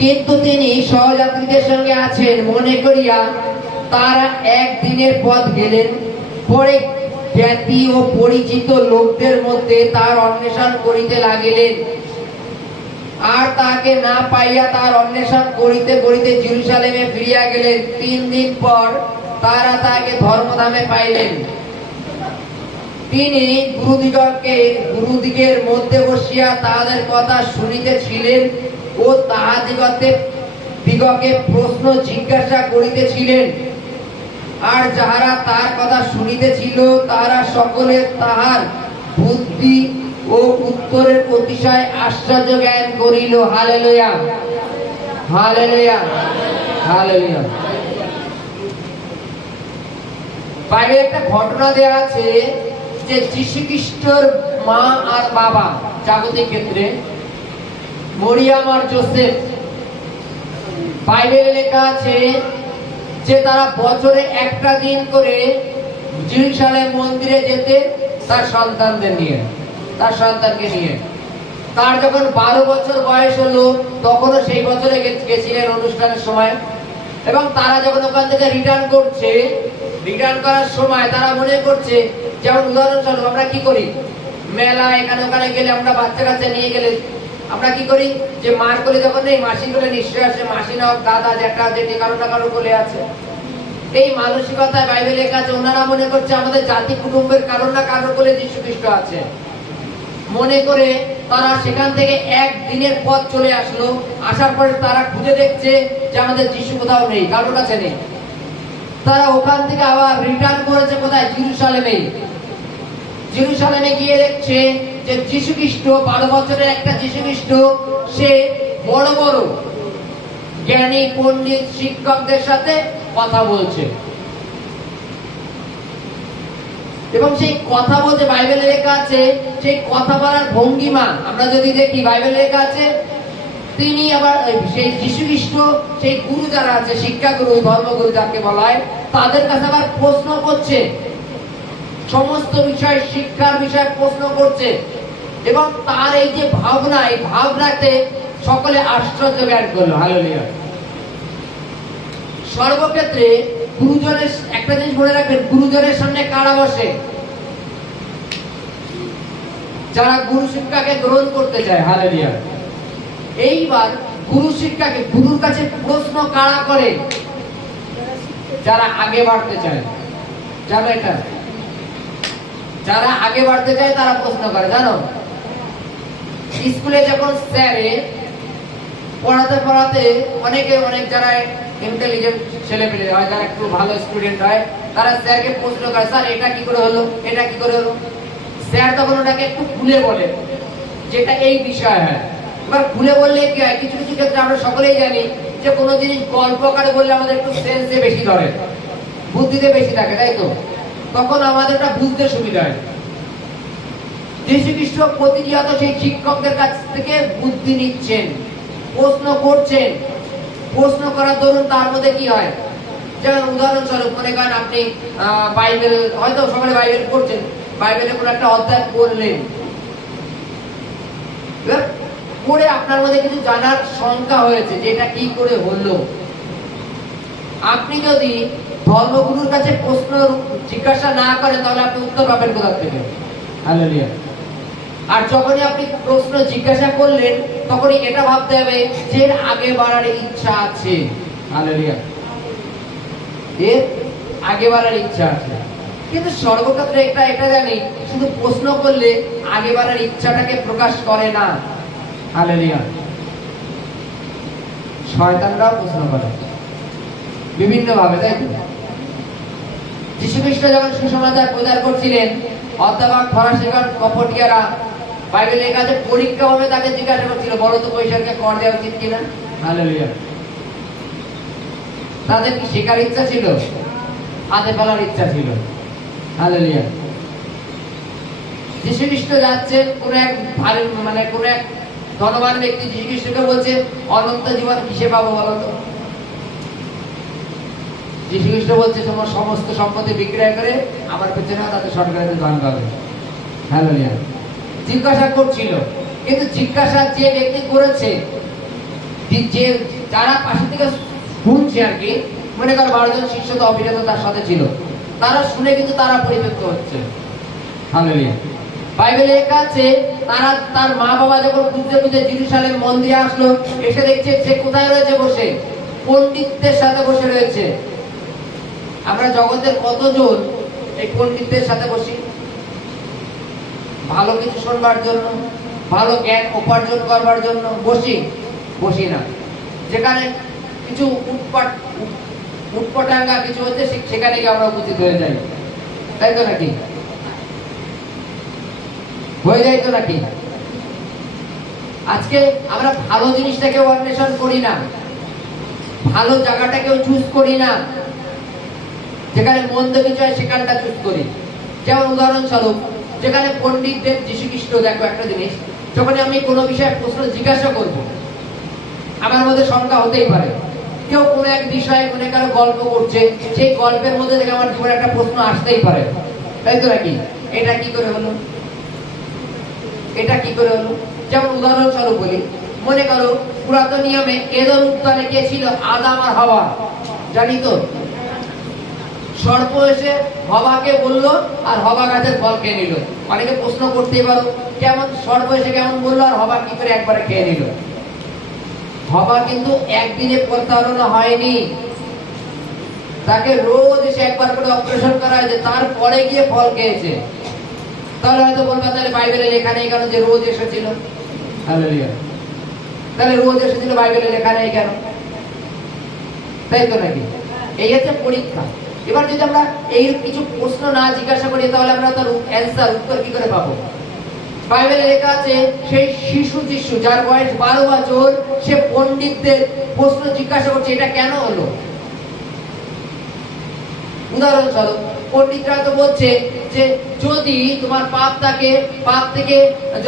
কিন্তু তিনি সহযাত্রীদের সঙ্গে আছেন মনে করিয়া তারা একদিনের পথ গেলেন। পরে খ্যাতি ও পরিচিত লোকদের মধ্যে তার অন্বেষণ করিতে লাগিলেন, আর তাকে না পাইয়া তার অন্বেষণ করিতে করিতে জেরুজালেমে ফিরিয়া গেলেন। 3 দিন পর তারা তাকে ধর্মধামে পাইলেন। তিনি গুরুদিগের মধ্যে বসিয়া তাহাদের কথা শুনিতেছিলেন ও তাহাদিগকে প্রশ্ন জিজ্ঞাসা করিতেছিলেন। আর যাহারা তার কথা শুনিতেছিল তারা সকলে তাহার বুদ্ধি ও উত্তরের অতিশয় আশ্চর্য জ্ঞান করিল। Hallelujah, hallelujah, hallelujah. বাইরে একটা ঘটনা দেয়া আছে যে যীশু খ্রিস্টর মা আর বাবা জাগতিক ক্ষেত্রে মরিয়াম আর যোসেফ, বাইবেলে লেখা আছে যে তারা বছরে একটা দিন করে জেরুজালেম মন্দিরে যেতে তার সন্তানদের নিয়ে, তার সন্তানকে নিয়ে। তার যখন 12 বছর বয়স হলো তখনও সেই বছরে গেছিলেন অনুষ্ঠানের সময়। এবং তারা যখন ওখান থেকে রিটার্ন করার সময় তারা মনে করছে, যেমন উদাহরণস্বরূপ আমরা কি করি, মেলা এখানে ওখানে গেলে আমরা বাচ্চা কাচ্চা নিয়ে গেলে আমরা কি করি যে মার কোলে যখন নেই মাসি কোলে নিশ্চয় আছে, মাসি না হোক দাদা জ্যাঠা জেঠি কারো না কারো কোলে আছে। এই মানসিকতায় বাইবেলে লেখা আছে, ওনারা মনে করছে আমাদের জাতি কুটুম্বের কারো না কারো কোলে যীশু খ্রিস্ট আছে মনে করে তারা সেখান থেকে একদিনের পথ চলে আসলো। আসার পরে তারা খুঁজে দেখছে যে আমাদের যীশু কোথাও নেই, কারোর কাছে নেই। তারা ওখান থেকে আবার রিটার্ন করেছে কোথায়, জেরুজালেমে গিয়ে দেখছে যে যীশু খ্রিস্ট, 12 বছরের একটা যীশু খ্রিস্ট, সে বড় বড় জ্ঞানী পণ্ডিত শিক্ষকদের সাথে কথা বলছে। এবং সেই কথা বলতে বাইবেলে লেখা আছে, সেই কথা বলার ভঙ্গিমা আমরা যদি দেখি বাইবেলে লেখা আছে, তিনি আবার সেই যীশু খ্রিস্ট সেই গুরু যারা আছে, শিক্ষাগুরু ধর্মগুরু যাকে বলা হয়, তাদের কাছে আবার প্রশ্ন করছে, সমস্ত বিষয় শিক্ষার বিষয়ে প্রশ্ন করছে। এবং তার এই যে ভাবনা, এই ভাবনাতে সকলে আশ্চর্য জ্ঞান করলো। হালেলুয়া। সর্বক্ষেত্রে গুরুজনের একটা জিনিস মনে রাখবেন, গুরুজনের সামনে কারা বসে? যারা গুরু শিক্ষাকে গ্রহণ করতে চায়। হালেলুয়া। এইবার গুরু শিক্ষাকে, গুরুর কাছে প্রশ্ন কারা করে? যারা আগে বাড়তে চায়। জানো এটা? যারা আগে বাড়তে চায় তারা প্রশ্ন করে। জানো, স্কুলে যখন স্যারে পড়াতে পড়াতে অনেক যারা ইন্টেলিজেন্ট ছেলে পেলে হয়, যারা একটু ভালো স্টুডেন্ট হয়, তারা স্যারকে প্রশ্ন করে, স্যার এটা কি করে হলো, এটা কি করে হলো। স্যার তখন ওটাকে একটু খুলে বলে যেটা এই বিষয় হয়। এবার খুলে বললে কি হয়, কিছু কিছু ক্ষেত্রে আমরা সকলেই জানি যে কোনো জিনিস গল্প আকারে বললে আমাদের একটু সেন্সে বেশি ধরে, বুদ্ধিতে বেশি থাকে, তাই তো? তখন আমাদের ওটা বুঝতে সুবিধা হয়। যীশু খ্রিস্ট প্রতিনিয়ত সেই শিক্ষকদের কাছ থেকে বুদ্ধি নিচ্ছেন, প্রশ্ন করছেন। প্রশ্ন করার দরুন তার মধ্যে কি হয়, যেমন উদাহরণস্বরূপ মনে করেন আপনি বাইবেল, হয়তো সবাই বাইবেল পড়ছেন, বাইবেলে কোনো একটা অধ্যায় পড়লেন, পড়ে আপনার মধ্যে কিছু জানার শঙ্কা হয়েছে যে এটা কি করে হলো। আপনি যদি ধর্মগুরুর কাছে প্রশ্ন জিজ্ঞাসা না করেন তাহলে আপনি উত্তর পাবেন কোথা থেকে? হালেলুয়া। আর যখনই আপনি প্রশ্ন জিজ্ঞাসা করলেন তখনই এটা ভাবতে হবে যে আগে বাড়ার ইচ্ছা আছে। হালেলুয়া। এর আগে বাড়ার ইচ্ছা আছে। কিন্তু সর্বক্ষেত্রে এটা জানি, শুধু প্রশ্ন করলে আগে বাড়ার ইচ্ছাটাকে প্রকাশ করে না। হালেলুয়া। শয়তানরাও প্রশ্ন করে বিভিন্ন ভাবে, তাই তো? যীশু খ্রিস্ট যখন সুসমাচার প্রচার করছিলেন, অধ্যাপক ফরাসিগণ কপটিয়ারা, বাইবেলে লেখা আছে, পরীক্ষা ভাবে তাকে জিজ্ঞাসা করছিল, বলো তো কৈশোরকে কর দেওয়া উচিত কিনা। হালেলুয়া। তাদের কি শেখার ইচ্ছা ছিল? হাতে ফেলার ইচ্ছা ছিল। হালেলুয়া। যীশু খ্রিস্ট যাচ্ছেন, কোন এক কোন এক ধনবান ব্যক্তি যীশু খ্রিস্টকে বলছে, অনন্ত জীবন কিসে পাবো বলো তো? যীশু খ্রিস্ট বলছে, তোমার সমস্ত সম্পত্তি বিক্রয় করে আমার পেছনে তাদের সরকারের দান পাবে। হালেলুয়া। জিজ্ঞাসা করছিল, কিন্তু জিজ্ঞাসা যে ব্যক্তি করেছে যে যারা পাশে থেকে শুনছে আর কি, মনে কর 12 জন শিষ্য তো অবিরত তার সাথে ছিল, তারা শুনে কিন্তু তারা পরিতৃপ্ত হচ্ছে। হালেলুয়া। বাইবেলে লেখা আছে তারা তার মা বাবা যখন খুঁজতে খুঁজতে জেরুজালেম মন্দিরে আসলো, এসে দেখছে সে কোথায় রয়েছে? বসে পণ্ডিতদের সাথে বসে রয়েছে। আমরা জগতের কতজন এই পণ্ডিতদের সাথে বসি? ভালো কিছু শুনবার জন্য, ভালো জ্ঞান উপার্জন করবার জন্য বসি না। যেখানে কিছু উটপটাঙ্গা কিছু হচ্ছে সেখানে গিয়ে আমরা উপস্থিত হয়ে যাই, তাই তো নাকি? হয়ে যায় তো নাকি? আজকে আমরা ভালো জিনিসটাকেও অন্বেষণ করি না, ভালো জায়গাটাকেও চুজ করি না, যেখানে মন্দ কিছু হয় সেখানটা চুজ করি। যেমন উদাহরণস্বরূপ, যেখানে পণ্ডিতদের যীশু খ্রিস্ট, দেখো একটা জিনিস, যখন আমি কোনো বিষয়ে প্রশ্ন জিজ্ঞাসা করব, আমার মধ্যে শঙ্কা হতেই পারে। কেউ কোনো এক বিষয়ে মনে কারো গল্প করছে, সেই গল্পের মধ্যে থেকে আমার জীবনে একটা প্রশ্ন আসতেই পারে, তাই তো নাকি? এটা কি করে হলো? এটা কি করে হলো? যেমন উদাহরণস্বরূপ বলি, মনে করো পুরাতন নিয়মে এদম উদ্যানে কে ছিল? আদাম আর হাওয়া, জানি তো। সর্প এসে হওয়াকে বললো আর হওয়া গাছের ফল খেয়ে নিল। অনেকে প্রশ্ন করতেই পারো, কেমন সর্প এসে কেমন বললো আর হওয়া কি করে একবারে খেয়ে নিল? হওয়া কিন্তু একদিনে প্রতারণা হয়নি, তাকে রোজ এসে একবার করে অপারেশন করা হয়েছে, তারপরে গিয়ে ফল খেয়েছে। তাহলে হয়তো বলবা তাহলে বাইবেলে লেখা নেই কেন যে রোজ এসেছিল? হালেলুয়া। তাহলে রোজ এসেছিল বাইবেলে লেখা নেই কেন? তাই তো নাকি? এই হচ্ছে পরীক্ষা। এবার যদি আমরা এই কিছু প্রশ্ন না জিজ্ঞাসা করি, তাহলে আমরা তার অ্যান্সার, উত্তর কি করে পাবো? বাইবেলে লেখা আছে সেই শিশু যার বয়স 12 বছর, সে পণ্ডিতদের প্রশ্ন জিজ্ঞাসা করছে, এটা কেন হলো? উদাহরণস্বরূপ, পণ্ডিতরা তো বলছে যে যদি তোমার পাপ থেকে